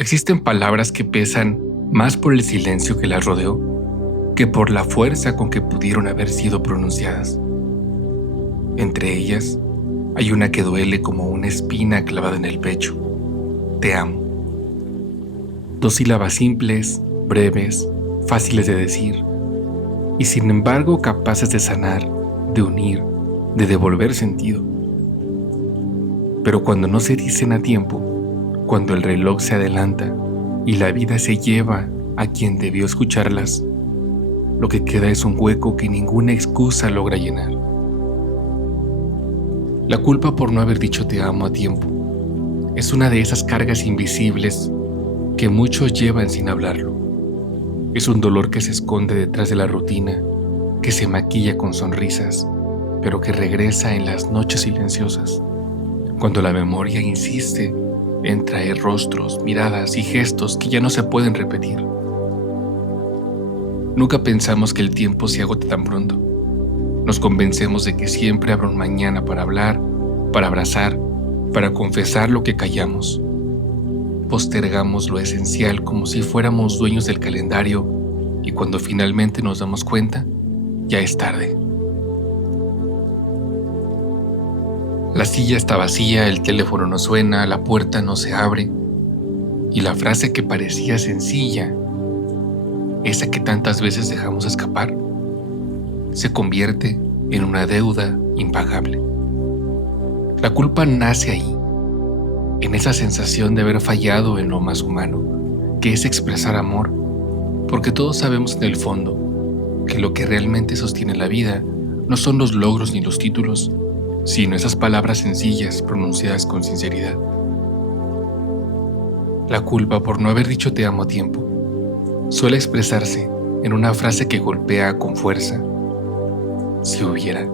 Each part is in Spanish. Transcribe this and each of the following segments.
Existen palabras que pesan más por el silencio que las rodeó que por la fuerza con que pudieron haber sido pronunciadas. Entre ellas, hay una que duele como una espina clavada en el pecho: te amo. Dos sílabas simples, breves, fáciles de decir, y sin embargo capaces de sanar, de unir, de devolver sentido. Pero cuando no se dicen a tiempo, cuando el reloj se adelanta y la vida se lleva a quien debió escucharlas, lo que queda es un hueco que ninguna excusa logra llenar. La culpa por no haber dicho te amo a tiempo es una de esas cargas invisibles que muchos llevan sin hablarlo. Es un dolor que se esconde detrás de la rutina, que se maquilla con sonrisas, pero que regresa en las noches silenciosas, cuando la memoria insiste en traer rostros, miradas y gestos que ya no se pueden repetir. Nunca pensamos que el tiempo se agote tan pronto. Nos convencemos de que siempre habrá un mañana para hablar, para abrazar, para confesar lo que callamos. Postergamos lo esencial como si fuéramos dueños del calendario, y cuando finalmente nos damos cuenta, ya es tarde. La silla está vacía, el teléfono no suena, la puerta no se abre, y la frase que parecía sencilla, esa que tantas veces dejamos escapar, se convierte en una deuda impagable. La culpa nace ahí, en esa sensación de haber fallado en lo más humano, que es expresar amor, porque todos sabemos en el fondo que lo que realmente sostiene la vida no son los logros ni los títulos, sino esas palabras sencillas pronunciadas con sinceridad. La culpa por no haber dicho te amo a tiempo suele expresarse en una frase que golpea con fuerza: si hubiera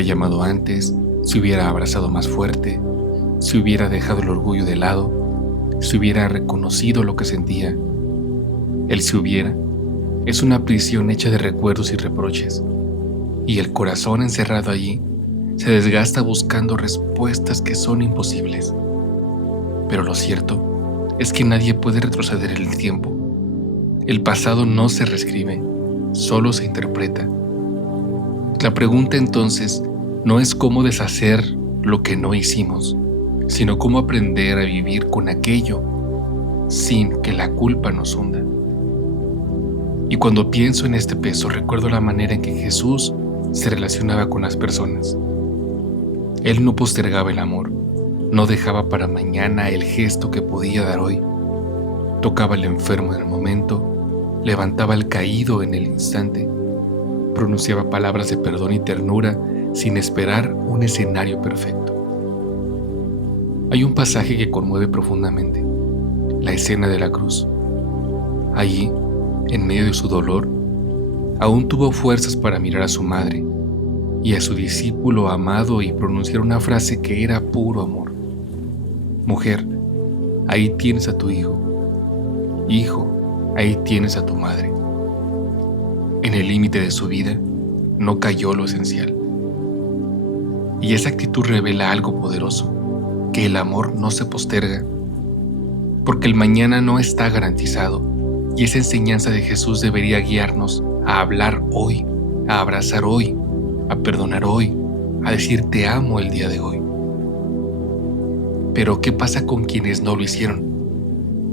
llamado antes, si hubiera abrazado más fuerte, si hubiera dejado el orgullo de lado, si hubiera reconocido lo que sentía. El si hubiera es una prisión hecha de recuerdos y reproches, y el corazón encerrado allí se desgasta buscando respuestas que son imposibles. Pero lo cierto es que nadie puede retroceder el tiempo. El pasado no se reescribe, solo se interpreta. La pregunta entonces no es cómo deshacer lo que no hicimos, sino cómo aprender a vivir con aquello sin que la culpa nos hunda. Y cuando pienso en este peso, recuerdo la manera en que Jesús se relacionaba con las personas. Él no postergaba el amor, no dejaba para mañana el gesto que podía dar hoy. Tocaba al enfermo en el momento, levantaba al caído en el instante, pronunciaba palabras de perdón y ternura sin esperar un escenario perfecto. Hay un pasaje que conmueve profundamente: la escena de la cruz. Allí, en medio de su dolor, aún tuvo fuerzas para mirar a su madre y a su discípulo amado y pronunciar una frase que era puro amor: mujer, ahí tienes a tu hijo. Hijo, ahí tienes a tu madre. En el límite de su vida, no cayó lo esencial. Y esa actitud revela algo poderoso: que el amor no se posterga, porque el mañana no está garantizado, y esa enseñanza de Jesús debería guiarnos a hablar hoy, a abrazar hoy, a perdonar hoy, a decir te amo el día de hoy. Pero ¿qué pasa con quienes no lo hicieron?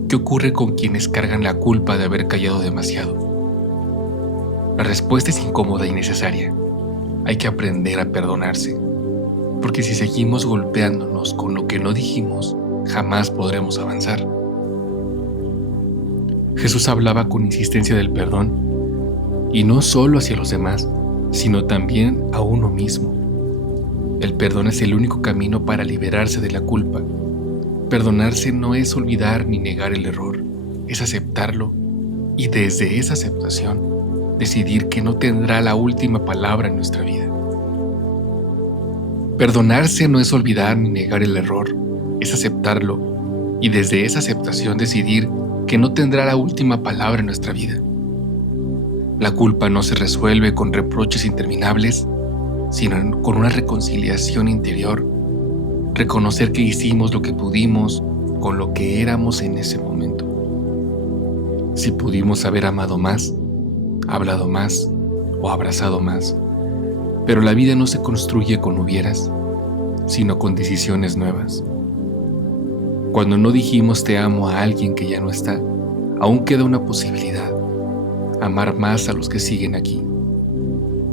¿Qué ocurre con quienes cargan la culpa de haber callado demasiado? La respuesta es incómoda y necesaria. Hay que aprender a perdonarse, porque si seguimos golpeándonos con lo que no dijimos, jamás podremos avanzar. Jesús hablaba con insistencia del perdón, y no solo hacia los demás, sino también a uno mismo. El perdón es el único camino para liberarse de la culpa. Perdonarse no es olvidar ni negar el error, es aceptarlo, y desde esa aceptación, decidir que no tendrá la última palabra en nuestra vida. Perdonarse no es olvidar ni negar el error, es aceptarlo, y desde esa aceptación decidir que no tendrá la última palabra en nuestra vida. La culpa no se resuelve con reproches interminables, sino con una reconciliación interior. Reconocer que hicimos lo que pudimos, con lo que éramos en ese momento. Si pudimos haber amado más, hablado más o abrazado más, pero la vida no se construye con hubieras, sino con decisiones nuevas. Cuando no dijimos te amo a alguien que ya no está, aún queda una posibilidad: amar más a los que siguen aquí.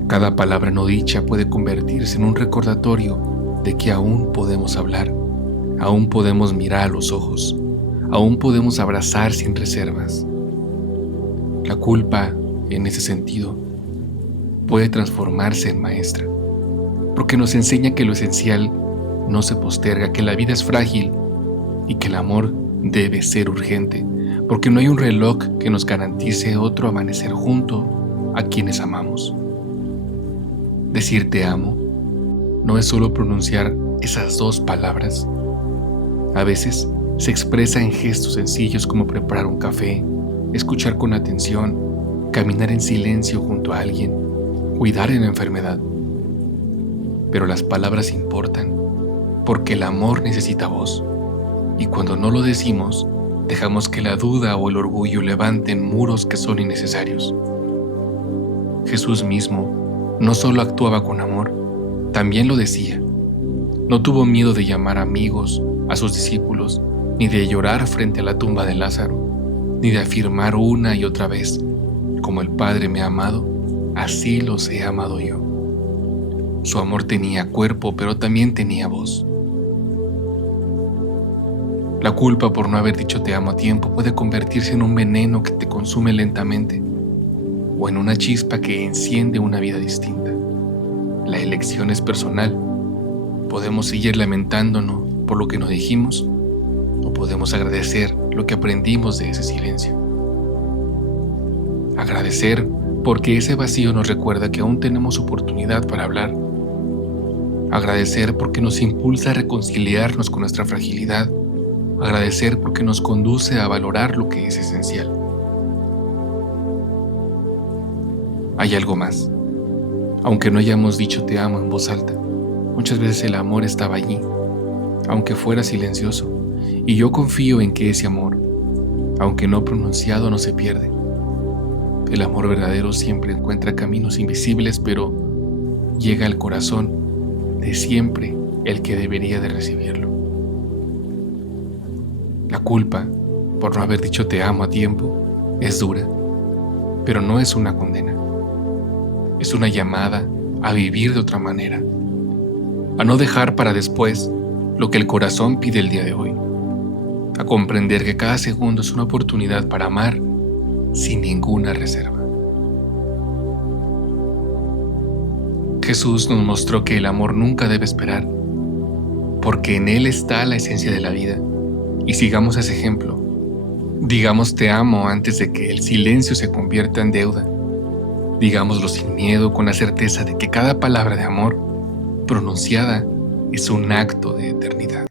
Cada palabra no dicha puede convertirse en un recordatorio de que aún podemos hablar, aún podemos mirar a los ojos, aún podemos abrazar sin reservas. La culpa, en ese sentido, puede transformarse en maestra, porque nos enseña que lo esencial no se posterga, que la vida es frágil y que el amor debe ser urgente, porque no hay un reloj que nos garantice otro amanecer junto a quienes amamos. Decir te amo no es solo pronunciar esas dos palabras. A veces se expresa en gestos sencillos como preparar un café, escuchar con atención, caminar en silencio junto a alguien, cuidar en la enfermedad. Pero las palabras importan, porque el amor necesita voz, y cuando no lo decimos, dejamos que la duda o el orgullo levanten muros que son innecesarios. Jesús mismo no solo actuaba con amor, también lo decía. No tuvo miedo de llamar amigos a sus discípulos, ni de llorar frente a la tumba de Lázaro, ni de afirmar una y otra vez: como el Padre me ha amado, así los he amado yo. Su amor tenía cuerpo, pero también tenía voz. La culpa por no haber dicho te amo a tiempo puede convertirse en un veneno que te consume lentamente, o en una chispa que enciende una vida distinta. La elección es personal. Podemos seguir lamentándonos por lo que nos dijimos, o podemos agradecer lo que aprendimos de ese silencio. Agradecer porque ese vacío nos recuerda que aún tenemos oportunidad para hablar. Agradecer porque nos impulsa a reconciliarnos con nuestra fragilidad. Agradecer porque nos conduce a valorar lo que es esencial. Hay algo más. Aunque no hayamos dicho te amo en voz alta, muchas veces el amor estaba allí, aunque fuera silencioso, y yo confío en que ese amor, aunque no pronunciado, no se pierde. El amor verdadero siempre encuentra caminos invisibles, pero llega al corazón de siempre el que debería de recibirlo. La culpa por no haber dicho te amo a tiempo es dura, pero no es una condena. Es una llamada a vivir de otra manera, a no dejar para después lo que el corazón pide el día de hoy, a comprender que cada segundo es una oportunidad para amar sin ninguna reserva. Jesús nos mostró que el amor nunca debe esperar, porque en él está la esencia de la vida, y sigamos ese ejemplo. Digamos te amo antes de que el silencio se convierta en deuda. Digámoslo sin miedo, con la certeza de que cada palabra de amor pronunciada es un acto de eternidad.